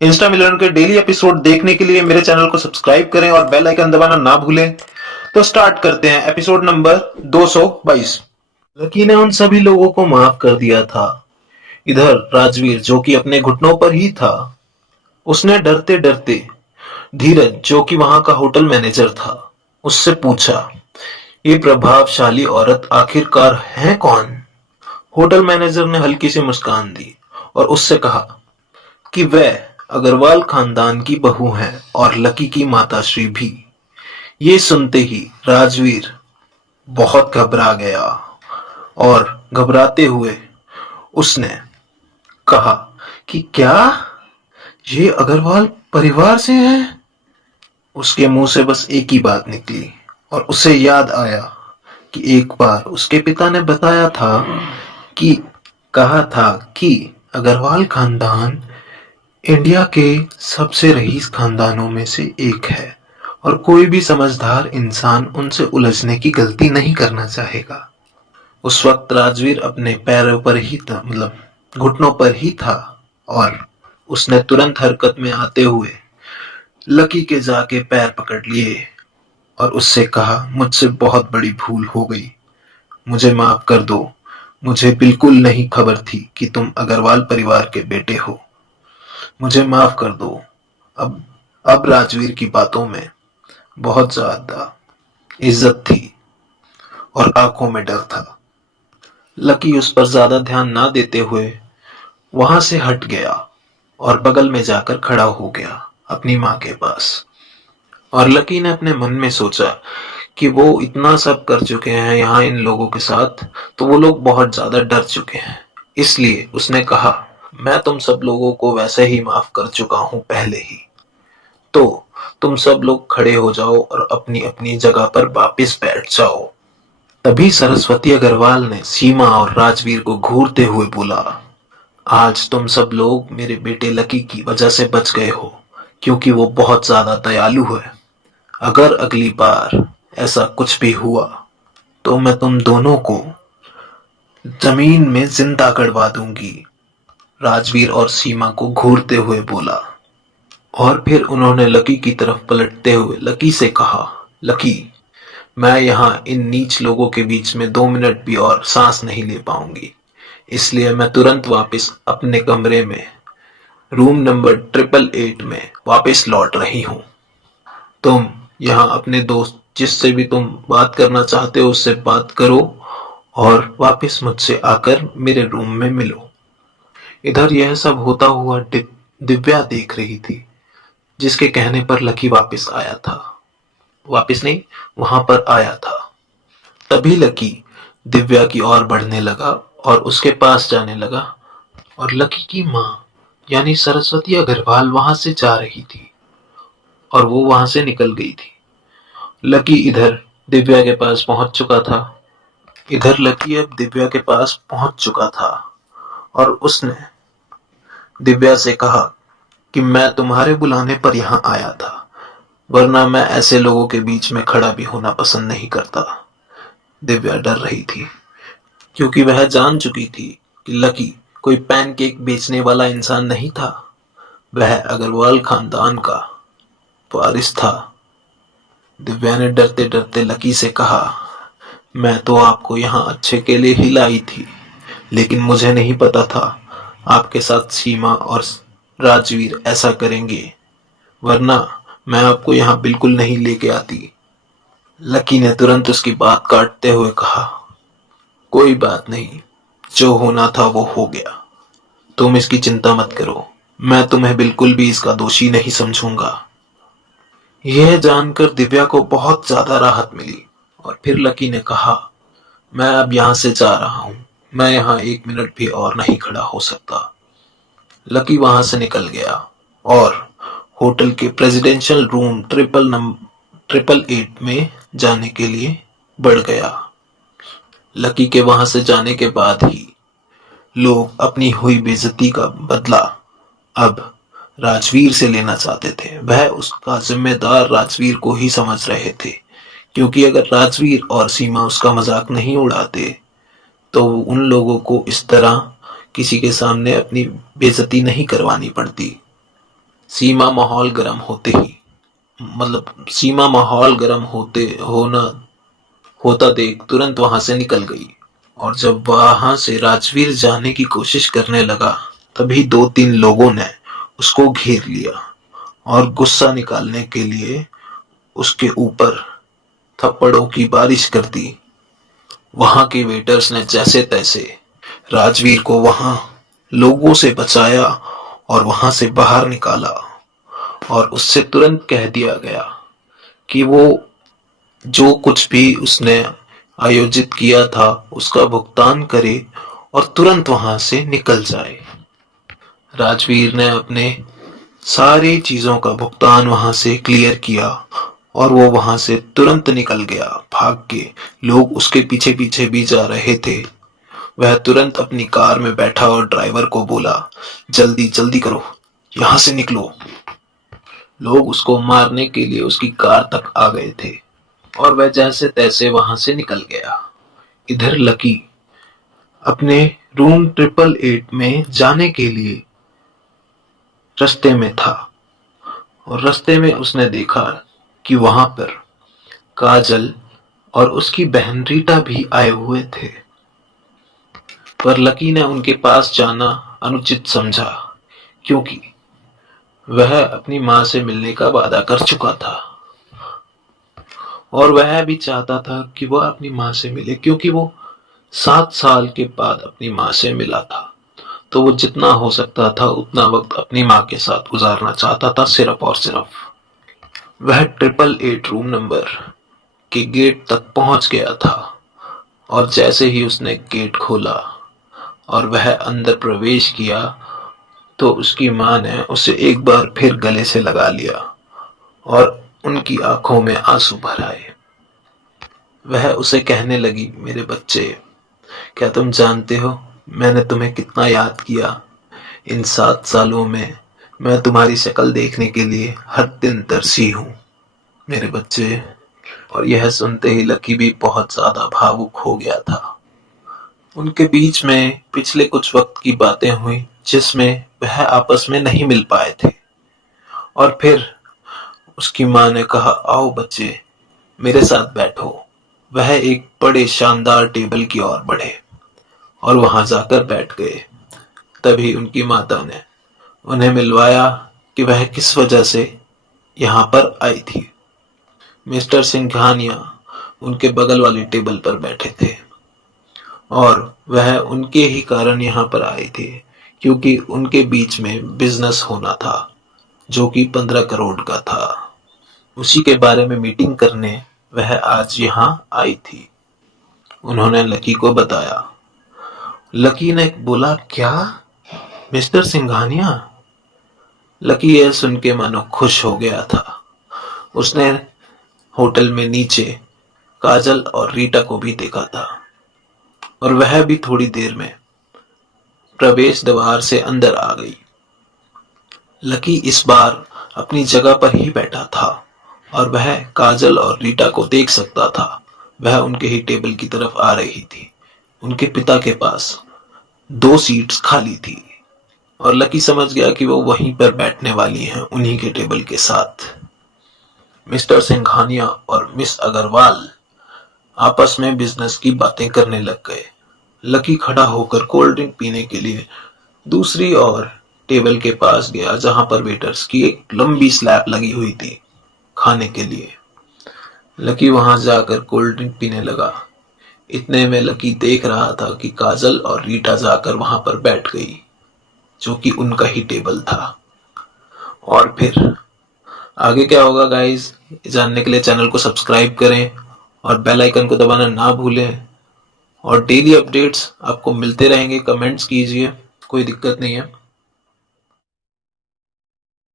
Insta मिलन के daily episode देखने के लिए मेरे चैनल को सब्सक्राइब करें और बेल आइकन दबाना ना भूलें। तो स्टार्ट करते हैं एपिसोड नंबर 222। लकी ने उन सभी लोगों को माफ कर दिया था। इधर राजवीर जो कि अपने घुटनों पर ही था, उसने डरते डरते धीरज जो कि वहां का होटल मैनेजर था उससे पूछा, ये प्रभावशाली औरत आखिरकार है कौन? होटल मैनेजर ने हल्की सी मुस्कान दी और उससे कहा कि वह अग्रवाल खानदान की बहू हैं और लकी की माताश्री भी। ये सुनते ही राजवीर बहुत घबरा गया और घबराते हुए उसने कहा कि क्या ये अग्रवाल परिवार से हैं? उसके मुंह से बस एक ही बात निकली और उसे याद आया कि एक बार उसके पिता ने बताया था कि कहा था कि अग्रवाल खानदान इंडिया के सबसे रईस खानदानों में से एक है और कोई भी समझदार इंसान उनसे उलझने की गलती नहीं करना चाहेगा। उस वक्त राजवीर अपने पैरों पर ही था, मतलब घुटनों पर ही था और उसने तुरंत हरकत में आते हुए लकी के जाके पैर पकड़ लिए और उससे कहा, मुझसे बहुत बड़ी भूल हो गई, मुझे माफ कर दो। मुझे बिल्कुल नहीं खबर थी कि तुम अग्रवाल परिवार के बेटे हो। मुझे माफ कर दो। अब राजवीर की बातों में बहुत ज्यादा इज्जत थी और आंखों में डर था। लकी उस पर ज्यादा ध्यान ना देते हुए वहां से हट गया और बगल में जाकर खड़ा हो गया अपनी माँ के पास। और लकी ने अपने मन में सोचा कि वो इतना सब कर चुके हैं यहाँ इन लोगों के साथ, तो वो लोग बहुत ज्यादा डर चुके हैं। इसलिए उसने कहा, मैं तुम सब लोगों को वैसे ही माफ कर चुका हूं पहले ही, तो तुम सब लोग खड़े हो जाओ और अपनी अपनी जगह पर वापस बैठ जाओ। तभी सरस्वती अग्रवाल ने सीमा और राजवीर को घूरते हुए बोला, आज तुम सब लोग मेरे बेटे लकी की वजह से बच गए हो, क्योंकि वो बहुत ज्यादा दयालु है। अगर अगली बार ऐसा कुछ भी हुआ तो मैं तुम दोनों को जमीन में जिंदा गड़वा दूंगी। राजवीर और सीमा को घूरते हुए बोला और फिर उन्होंने लकी की तरफ पलटते हुए लकी से कहा, लकी, मैं यहाँ इन नीच लोगों के बीच में 2 मिनट भी और सांस नहीं ले पाऊंगी, इसलिए मैं तुरंत वापस अपने कमरे में रूम नंबर 888 में वापस लौट रही हूँ। तुम यहाँ अपने दोस्त जिससे भी तुम बात करना चाहते हो उससे बात करो और वापस मुझसे आकर मेरे रूम में मिलो। इधर यह सब होता हुआ दिव्या देख रही थी, जिसके कहने पर लकी वापस आया था। वापस नहीं, वहां पर आया था। तभी लकी दिव्या की ओर बढ़ने लगा और उसके पास जाने लगा और लकी की माँ यानी सरस्वती अग्रवाल वहां से जा रही थी और वो वहां से निकल गई थी। लकी इधर दिव्या के पास पहुंच चुका था। इधर लकी अब दिव्या के पास पहुंच चुका था और उसने दिव्या से कहा कि मैं तुम्हारे बुलाने पर यहाँ आया था, वरना मैं ऐसे लोगों के बीच में खड़ा भी होना पसंद नहीं करता। दिव्या डर रही थी क्योंकि वह जान चुकी थी कि लकी कोई पैनकेक बेचने वाला इंसान नहीं था, वह अग्रवाल खानदान का वारिस था। दिव्या ने डरते डरते लकी से कहा, मैं तो आपको यहाँ अच्छे के लिए ही लाई थी, लेकिन मुझे नहीं पता था आपके साथ सीमा और राजवीर ऐसा करेंगे, वरना मैं आपको यहाँ बिल्कुल नहीं लेके आती। लकी ने तुरंत उसकी बात काटते हुए कहा, कोई बात नहीं, जो होना था वो हो गया, तुम इसकी चिंता मत करो, मैं तुम्हें बिल्कुल भी इसका दोषी नहीं समझूंगा। यह जानकर दिव्या को बहुत ज्यादा राहत मिली और फिर लकी ने कहा, मैं अब यहाँ से जा रहा हूँ, मैं यहाँ 1 मिनट भी और नहीं खड़ा हो सकता। लकी वहां से निकल गया और होटल के प्रेसिडेंशियल रूम 888 में जाने के लिए बढ़ गया। लकी के वहां से जाने के बाद ही लोग अपनी हुई बेइज्जती का बदला अब राजवीर से लेना चाहते थे। वह उसका जिम्मेदार राजवीर को ही समझ रहे थे, क्योंकि अगर राजवीर और सीमा उसका मजाक नहीं उड़ाते तो उन लोगों को इस तरह किसी के सामने अपनी बेइज्जती नहीं करवानी पड़ती। सीमा माहौल गर्म होते ही सीमा माहौल गर्म होता देख तुरंत वहां से निकल गई। और जब वहां से राजवीर जाने की कोशिश करने लगा, तभी 2-3 लोगों ने उसको घेर लिया और गुस्सा निकालने के लिए उसके ऊपर थप्पड़ों की बारिश कर दी। वहां के वेटर्स ने जैसे तैसे राजवीर को वहां लोगों से बचाया और वहां से बाहर निकाला, और उससे तुरंत कह दिया गया कि वो जो कुछ भी उसने आयोजित किया था उसका भुगतान करे और तुरंत वहां से निकल जाए। राजवीर ने अपने सारी चीजों का भुगतान वहां से क्लियर किया और वो वहां से तुरंत निकल गया भाग के। लोग उसके पीछे पीछे भी जा रहे थे। वह तुरंत अपनी कार में बैठा और ड्राइवर को बोला, जल्दी जल्दी करो, यहां से निकलो। लोग उसको मारने के लिए उसकी कार तक आ गए थे और वह जैसे तैसे वहां से निकल गया। इधर लकी अपने रूम 888 में जाने के लिए रास्ते में था और रास्ते में उसने देखा कि वहां पर काजल और उसकी बहन रीटा भी आए हुए थे, पर लकी ने उनके पास जाना अनुचित समझा क्योंकि वह अपनी मां से मिलने का वादा कर चुका था और वह भी चाहता था कि वह अपनी मां से मिले, क्योंकि वो 7 साल के बाद अपनी मां से मिला था। तो वो जितना हो सकता था उतना वक्त अपनी मां के साथ गुजारना चाहता था, सिर्फ और सिर्फ। वह 888 रूम नंबर के गेट तक पहुंच गया था और जैसे ही उसने गेट खोला और वह अंदर प्रवेश किया तो उसकी मां ने उसे एक बार फिर गले से लगा लिया और उनकी आंखों में आंसू भर आए। वह उसे कहने लगी, मेरे बच्चे, क्या तुम जानते हो मैंने तुम्हें कितना याद किया? इन 7 सालों में मैं तुम्हारी शक्ल देखने के लिए हर दिन तरसी हूं, मेरे बच्चे। और यह सुनते ही लकी भी बहुत ज्यादा भावुक हो गया था। उनके बीच में पिछले कुछ वक्त की बातें हुई जिसमें वह आपस में नहीं मिल पाए थे। और फिर उसकी मां ने कहा, आओ बच्चे, मेरे साथ बैठो। वह एक बड़े शानदार टेबल की ओर बढ़े और वहां जाकर बैठ गए। तभी उनकी माता ने उन्हें मिलवाया कि वह किस वजह से यहाँ पर आई थी। मिस्टर सिंघानिया उनके बगल वाली टेबल पर बैठे थे और वह उनके ही कारण यहाँ पर आए थे, क्योंकि उनके बीच में बिजनेस होना था जो कि 15 करोड़ का था। उसी के बारे में मीटिंग करने वह आज यहाँ आई थी। उन्होंने लकी को बताया। लकी ने बोला, क्या मिस्टर सिंघानिया? लकी यह सुन के मानो खुश हो गया था। उसने होटल में नीचे काजल और रीटा को भी देखा था और वह भी थोड़ी देर में प्रवेश द्वार से अंदर आ गई। लकी इस बार अपनी जगह पर ही बैठा था और वह काजल और रीटा को देख सकता था। वह उनके ही टेबल की तरफ आ रही थी। उनके पिता के पास 2 सीट्स खाली थी और लकी समझ गया कि वो वहीं पर बैठने वाली हैं, उन्हीं के टेबल के साथ। मिस्टर सिंघानिया और मिस अग्रवाल आपस में बिजनेस की बातें करने लग गए। लकी खड़ा होकर कोल्ड ड्रिंक पीने के लिए दूसरी ओर टेबल के पास गया, जहां पर वेटर्स की एक लंबी स्लैब लगी हुई थी खाने के लिए। लकी वहां जाकर कोल्ड ड्रिंक पीने लगा। इतने में लकी देख रहा था कि काजल और रीटा जाकर वहां पर बैठ गई, जो कि उनका ही टेबल था। और फिर आगे क्या होगा गाइस, जानने के लिए चैनल को सब्सक्राइब करें और बेल आइकन को दबाना ना भूलें। और डेली अपडेट्स आपको मिलते रहेंगे, कमेंट्स कीजिए, कोई दिक्कत नहीं है।